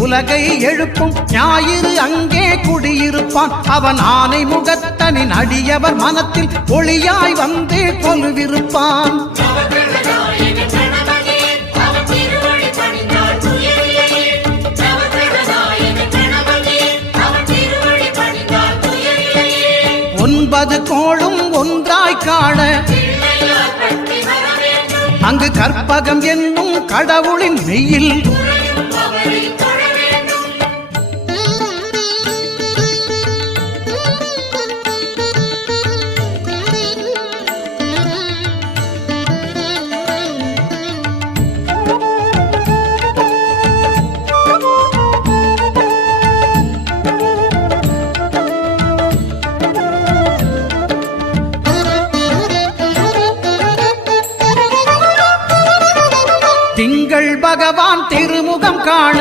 உலகை எழுப்பும் ஞாயிறு அங்கே குடியிருப்பான். அவன் ஆனை முகத்தனின் அடியவர் மனத்தில் ஒளியாய் வந்து கொலுவிருப்பான். ஒன்பது கோளும் ஒன்றாய் காண அங்கு கற்பகம் என்னும் கடவுளின் மெய்யில் திங்கள் பகவான் திருமுகம் காண